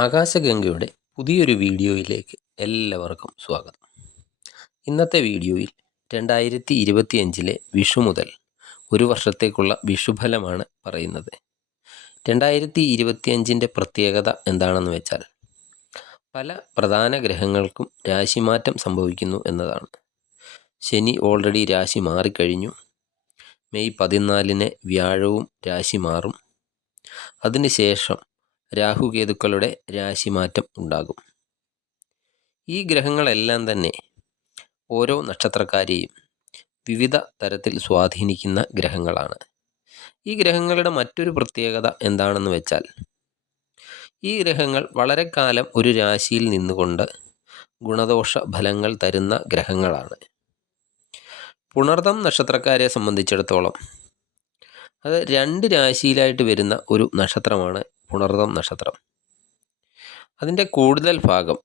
ആകാശഗംഗയുടെ പുതിയൊരു വീഡിയോയിലേക്ക് എല്ലാവർക്കും സ്വാഗതം. ഇന്നത്തെ വീഡിയോയിൽ 2025 വിഷു മുതൽ ഒരു വർഷത്തേക്കുള്ള വിഷുഫലമാണ് പറയുന്നത്. 2025 പ്രത്യേകത എന്താണെന്ന് വെച്ചാൽ പല പ്രധാന ഗ്രഹങ്ങൾക്കും രാശിമാറ്റം സംഭവിക്കുന്നു എന്നതാണ്. ശനി ഓൾറെഡി രാശി മാറിക്കഴിഞ്ഞു. മെയ് 14 വ്യാഴവും രാശി മാറും. അതിനുശേഷം രാഹുകേതുക്കളുടെ രാശിമാറ്റം ഉണ്ടാകും. ഈ ഗ്രഹങ്ങളെല്ലാം തന്നെ ഓരോ നക്ഷത്രക്കാരെയും വിവിധ തരത്തിൽ സ്വാധീനിക്കുന്ന ഗ്രഹങ്ങളാണ്. ഈ ഗ്രഹങ്ങളുടെ മറ്റൊരു പ്രത്യേകത എന്താണെന്ന് വെച്ചാൽ ഈ ഗ്രഹങ്ങൾ വളരെ കാലം ഒരു രാശിയിൽ നിന്നുകൊണ്ട് ഗുണദോഷ ഫലങ്ങൾ തരുന്ന ഗ്രഹങ്ങളാണ്. പുണർതം നക്ഷത്രക്കാരെ സംബന്ധിച്ചിടത്തോളം അത് 2 രാശിയിലായിട്ട് വരുന്ന ഒരു നക്ഷത്രമാണ് പുണർതം നക്ഷത്രം. അതിൻ്റെ കൂടുതൽ ഭാഗം,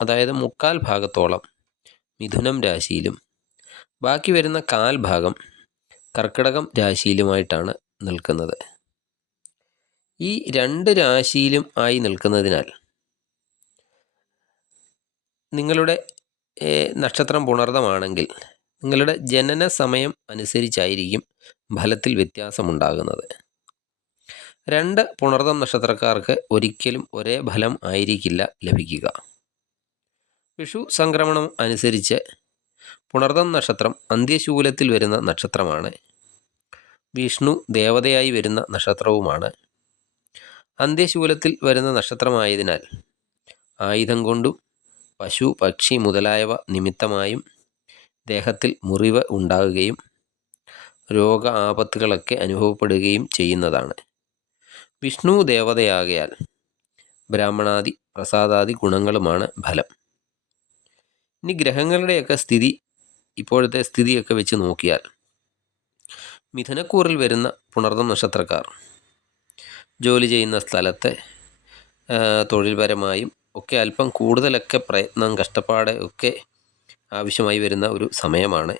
അതായത് 3/4 ഭാഗത്തോളം മിഥുനം രാശിയിലും ബാക്കി വരുന്ന 1/4 ഭാഗം കർക്കിടകം രാശിയിലുമായിട്ടാണ് നിൽക്കുന്നത്. ഈ 2 രാശിയിലും ആയി നിൽക്കുന്നതിനാൽ നിങ്ങളുടെ നക്ഷത്രം പുണർതമാണെങ്കിൽ നിങ്ങളുടെ ജനന സമയം അനുസരിച്ചായിരിക്കും ഫലത്തിൽ വ്യത്യാസമുണ്ടാകുന്നത്. 2 പുണർതം നക്ഷത്രക്കാർക്ക് ഒരിക്കലും ഒരേ ഫലം ആയിരിക്കില്ല ലഭിക്കുക. വിഷു സംക്രമണം അനുസരിച്ച് പുണർതം നക്ഷത്രം അന്ത്യശൂലത്തിൽ വരുന്ന നക്ഷത്രമാണ്. വിഷ്ണു ദേവതയായി വരുന്ന നക്ഷത്രവുമാണ്. അന്ത്യശൂലത്തിൽ വരുന്ന നക്ഷത്രമായതിനാൽ ആയുധം കൊണ്ടും പശു പക്ഷി മുതലായവ നിമിത്തമായും ദേഹത്തിൽ മുറിവ് ഉണ്ടാകുകയും രോഗ ആപത്തുകളൊക്കെ അനുഭവപ്പെടുകയും ചെയ്യുന്നതാണ്. വിഷ്ണു ദേവതയാകയാൽ ബ്രാഹ്മണാദി പ്രസാദാദി ഗുണങ്ങളുമാണ് ഫലം. ഇനി ഗ്രഹങ്ങളുടെയൊക്കെ സ്ഥിതി, ഇപ്പോഴത്തെ സ്ഥിതിയൊക്കെ വെച്ച് നോക്കിയാൽ മിഥുനക്കൂറിൽ വരുന്ന പുണർതം നക്ഷത്രക്കാർ ജോലി ചെയ്യുന്ന സ്ഥലത്തെ തൊഴിൽപരമായും ഒക്കെ അല്പം കൂടുതലൊക്കെ പ്രയത്നം, കഷ്ടപ്പാട് ഒക്കെ ആവശ്യമായി വരുന്ന ഒരു സമയമാണ്.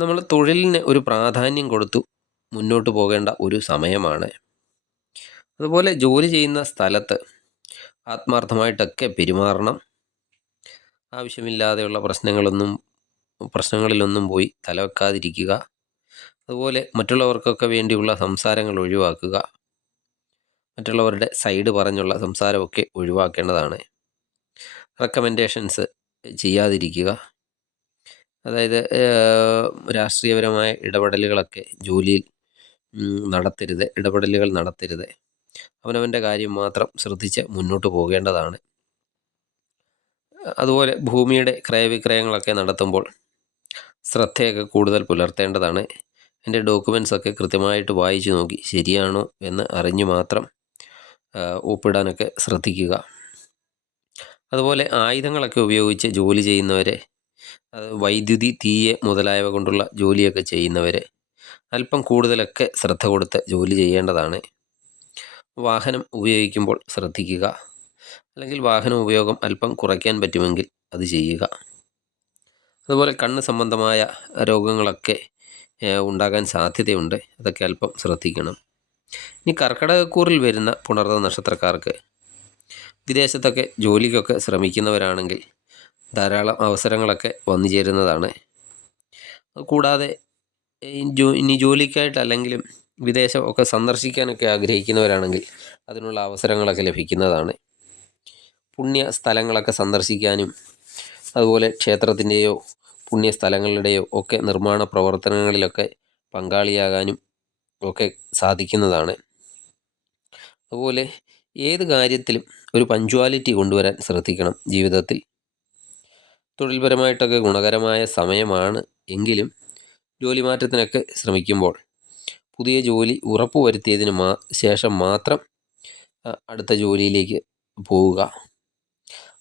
നമ്മൾ തൊഴിലിന് ഒരു പ്രാധാന്യം കൊടുത്തു മുന്നോട്ട് പോകേണ്ട ഒരു സമയമാണ്. അതുപോലെ ജോലി ചെയ്യുന്ന സ്ഥലത്ത് ആത്മാർത്ഥമായിട്ടൊക്കെ പെരുമാറണം. ആവശ്യമില്ലാതെയുള്ള പ്രശ്നങ്ങളിലൊന്നും പോയി തലവെക്കാതിരിക്കുക. അതുപോലെ മറ്റുള്ളവർക്കൊക്കെ വേണ്ടിയുള്ള സംസാരങ്ങൾ ഒഴിവാക്കുക. മറ്റുള്ളവരുടെ സൈഡ് പറഞ്ഞുള്ള സംസാരമൊക്കെ ഒഴിവാക്കേണ്ടതാണ്. റെക്കമെൻഡേഷൻസ് ചെയ്യാതിരിക്കുക. അതായത് രാഷ്ട്രീയപരമായ ഇടപെടലുകളൊക്കെ ജോലിയിൽ നടത്തരുത്. അവനവൻ്റെ കാര്യം മാത്രം ശ്രദ്ധിച്ച് മുന്നോട്ട് പോകേണ്ടതാണ്. അതുപോലെ ഭൂമിയുടെ ക്രയവിക്രയങ്ങളൊക്കെ നടത്തുമ്പോൾ ശ്രദ്ധയൊക്കെ കൂടുതൽ പുലർത്തേണ്ടതാണ്. എൻ്റെ ഡോക്യുമെൻറ്റ്സൊക്കെ കൃത്യമായിട്ട് വായിച്ചു നോക്കി ശരിയാണോ എന്ന് അറിഞ്ഞു മാത്രം ഒപ്പിടാനൊക്കെ ശ്രദ്ധിക്കുക. അതുപോലെ ആയുധങ്ങളൊക്കെ ഉപയോഗിച്ച് ജോലി ചെയ്യുന്നവരെ, വൈദ്യുതി, തീയ് മുതലായവ കൊണ്ടുള്ള ജോലിയൊക്കെ ചെയ്യുന്നവർ അല്പം കൂടുതലൊക്കെ ശ്രദ്ധ കൊടുത്ത് ജോലി ചെയ്യേണ്ടതാണ്. വാഹനം ഉപയോഗിക്കുമ്പോൾ ശ്രദ്ധിക്കുക. അല്ലെങ്കിൽ വാഹന ഉപയോഗം അല്പം കുറയ്ക്കാൻ പറ്റുമെങ്കിൽ അത് ചെയ്യുക. അതുപോലെ കണ്ണ് സംബന്ധമായ രോഗങ്ങളൊക്കെ ഉണ്ടാകാൻ സാധ്യതയുണ്ട്. അതൊക്കെ അല്പം ശ്രദ്ധിക്കണം. ഇനി കർക്കിടകക്കൂറിൽ വരുന്ന പുണർതം നക്ഷത്രക്കാർക്ക് വിദേശത്തൊക്കെ ജോലിക്കൊക്കെ ശ്രമിക്കുന്നവരാണെങ്കിൽ ധാരാളം അവസരങ്ങളൊക്കെ വന്നു ചേരുന്നതാണ്. കൂടാതെ ഇനി ജോലിക്കായിട്ടല്ലെങ്കിലും വിദേശം ഒക്കെ സന്ദർശിക്കാനൊക്കെ ആഗ്രഹിക്കുന്നവരാണെങ്കിൽ അതിനുള്ള അവസരങ്ങളൊക്കെ ലഭിക്കുന്നതാണ്. പുണ്യ സ്ഥലങ്ങളൊക്കെ സന്ദർശിക്കാനും അതുപോലെ ക്ഷേത്രത്തിൻ്റെയോ പുണ്യസ്ഥലങ്ങളുടെയോ ഒക്കെ നിർമ്മാണ പ്രവർത്തനങ്ങളിലൊക്കെ പങ്കാളിയാകാനും ഒക്കെ സാധിക്കുന്നതാണ്. അതുപോലെ ഏത് കാര്യത്തിലും ഒരു പഞ്ച്വാലിറ്റി കൊണ്ടുവരാൻ ശ്രദ്ധിക്കണം ജീവിതത്തിൽ. തൊഴിൽപരമായിട്ടൊക്കെ ഗുണകരമായ സമയമാണ്. എങ്കിലും ജോലി മാറ്റത്തിനൊക്കെ ശ്രമിക്കുമ്പോൾ പുതിയ ജോലി ഉറപ്പുവരുത്തിയതിന് ശേഷം മാത്രം അടുത്ത ജോലിയിലേക്ക് പോവുക.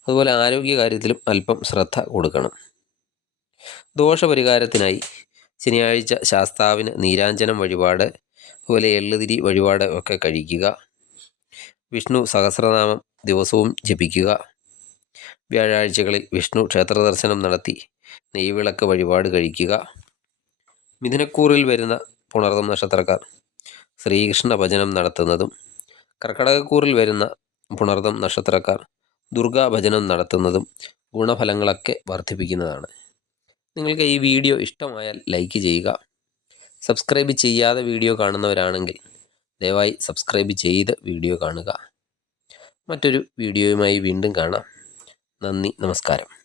അതുപോലെ ആരോഗ്യകാര്യത്തിലും അല്പം ശ്രദ്ധ കൊടുക്കണം. ദോഷപരിഹാരത്തിനായി ശനിയാഴ്ച ശാസ്താവിന് നീരാഞ്ജനം വഴിപാട്, അതുപോലെ എള്ളുതിരി വഴിപാട് ഒക്കെ കഴിക്കുക. വിഷ്ണു സഹസ്രനാമം ദിവസവും ജപിക്കുക. വ്യാഴാഴ്ചകളിൽ വിഷ്ണു ക്ഷേത്ര ദർശനം നടത്തി നെയ്വിളക്ക് വഴിപാട് കഴിക്കുക. മിഥുനക്കൂറിൽ വരുന്ന പുണർതം നക്ഷത്രക്കാർ ശ്രീകൃഷ്ണ ഭജനം നടത്തുന്നതും, കർക്കിടകക്കൂറിൽ വരുന്ന പുണർദം നക്ഷത്രക്കാർ ദുർഗാഭജനം നടത്തുന്നതും ഗുണഫലങ്ങളൊക്കെ വർദ്ധിപ്പിക്കുന്നതാണ്. നിങ്ങൾക്ക് ഈ വീഡിയോ ഇഷ്ടമായാൽ ലൈക്ക് ചെയ്യുക. സബ്സ്ക്രൈബ് ചെയ്യാതെ വീഡിയോ കാണുന്നവരാണെങ്കിൽ ദയവായി സബ്സ്ക്രൈബ് ചെയ്ത് വീഡിയോ കാണുക. മറ്റൊരു വീഡിയോയുമായി വീണ്ടും കാണാം. നന്ദി, നമസ്കാരം.